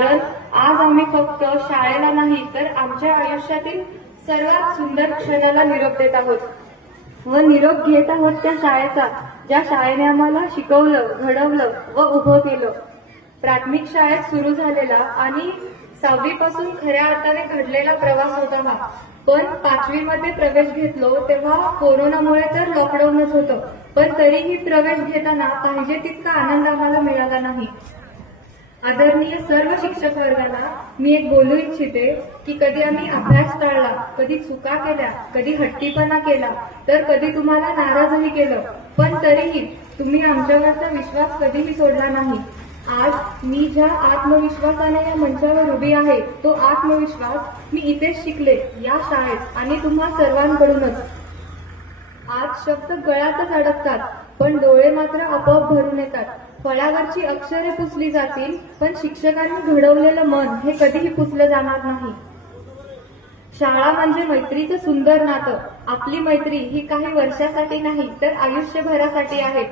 कारण आज आम्ही फक्त शाळेला नाही तर आमच्या आयुष्यातील सर्वात सुंदर क्षणाला निरोप देत आहोत व निरोप घेत आहोत त्या शाळेचा, ज्या शाळेने आम्हाला शिकवलं, घडवलं व उभं केलं. प्राथमिक शाळेत सुरू झालेला आणि 6वी पासून खऱ्या अर्थाने घडलेला प्रवास होता हा. पण 5वी मध्ये प्रवेश घेतलो तेव्हा कोरोनामुळे तर लॉकडाऊनच होतं, पण तरीही प्रवेश घेताना पाहिजे तितका आनंद आम्हाला मिळाला नाही. आदरणीय सर्व शिक्षक वर्गांना मी एक बोलू इच्छिते की कधी आम्ही अभ्यास टाळला, कधी चुका केल्या, कधी हट्टीपणा केला, तर कधी तुम्हाला नाराजही केलं, पण तरीही तुम्ही आमच्यावरचा विश्वास कधीही सोडला नाही. आज मी ज्या आत्मविश्वासाने या मंचावर उभी आहे तो आत्मविश्वास मी इथेच शिकले, या शाळेत आणि तुम्हा सर्वांकडूनच. आज शब्द गळ्यातच अडकतात पण डोळे मात्र आपोआप भरून येतात. फळ्यावरची अक्षरे पुसली जातील पण शिक्षकांनी घडवलेलं मन हे कधीही पुसलं जाणार नाही. शाळा म्हणजे मैत्रीचं सुंदर नातं. आपली मैत्री ही काही वर्षासाठी नाही तर आयुष्यभरासाठी आहे.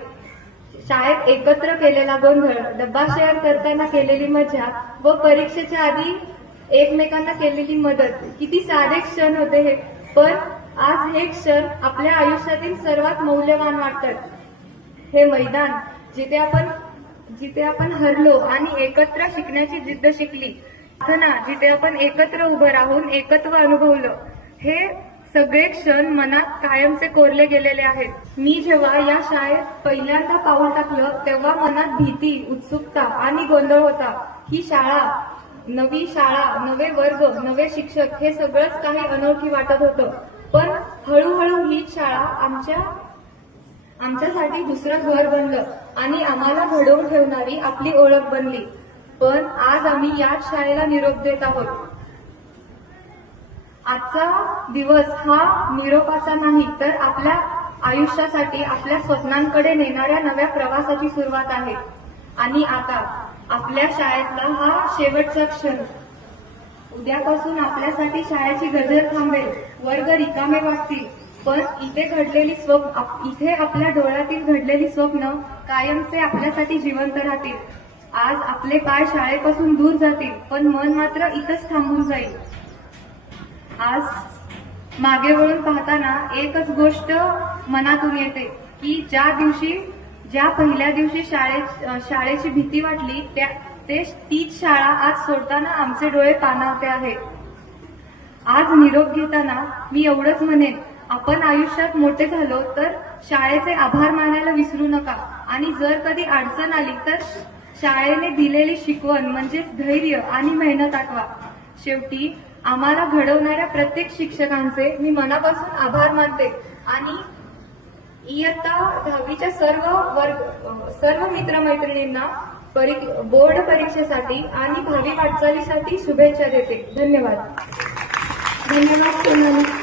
शाळेत एकत्र केलेला गोंधळ, डब्बा शेअर करताना केलेली मजा व परीक्षेच्या आधी एकमेकांना केलेली मदत, किती साधे क्षण होते हे, पण आज हे क्षण आपल्या आयुष्यातील सर्वात मौल्यवान वाटतात. हे मैदान जिथे आपण हरलो आणि एकत्र शिकण्याची जिद्द शिकली, जिथे आपण एकत्र उभं राहून एकत्व अनुभवलं, हे सगळे क्षण मनात कायमचे कोरले गेलेले आहेत. मी जेव्हा या शाळेत पहिल्यांदा पाऊल टाकलं तेव्हा मनात भीती, उत्सुकता आणि गोंधळ होता. ही शाळा, नवी शाळा, नवे वर्ग, नवे शिक्षक, हे सगळंच काही अनोळखी वाटत होतं. पण हळूहळू ही शाळा आमच्यासाठी दुसरं घर बनलं आणि आम्हाला घडवून ठेवणारी आपली ओळख बनली. पण आज आम्ही याच शाळेला निरोप देत आहोत. आजचा दिवस हा निरोपाचा नाही तर आपल्या आयुष्यासाठी, आपल्या स्वप्नांकडे नेणाऱ्या नव्या प्रवासाची सुरुवात आहे. आणि आता आपल्या शाळेतला हा शेवटचा क्षण. उद्यापासून आपल्यासाठी शाळेची गजर थांबेल, वर्ग रिकामे वाटतील, पण इथे आपल्या डोळ्यातील घडलेली स्वप्न कायमचे आपल्यासाठी जिवंत राहतील. आज आपले पाय शाळेपासून दूर जातील पण मन मात्र इथंच थांबून जाईल. आज मागे वळून पाहताना एकच गोष्ट मनातून येते की ज्या पहिल्या दिवशी शाळेची भीती वाटली तीच शाळा आज सोडताना आमचे डोळे पाणावते आहेत. आज निरोप घेताना मी एवढंच म्हणेन, आपण आयुष्यात मोठे झालो तर शाळेचे आभार मानायला विसरू नका आणि जर कधी अडचण आली तर शाळेने दिलेली शिकवण म्हणजेच धैर्य आणि मेहनत आठवा. शेवटी आम्हाला घडवणाऱ्या प्रत्येक शिक्षकांचे मी मनापासून आभार मानते आणि इयत्ता 10वीच्या सर्व मित्रमैत्रिणींना बोर्ड परीक्षेसाठी आणि भावी वाटचालीसाठी शुभेच्छा देते. धन्यवाद. धन्यवाद सोनाली.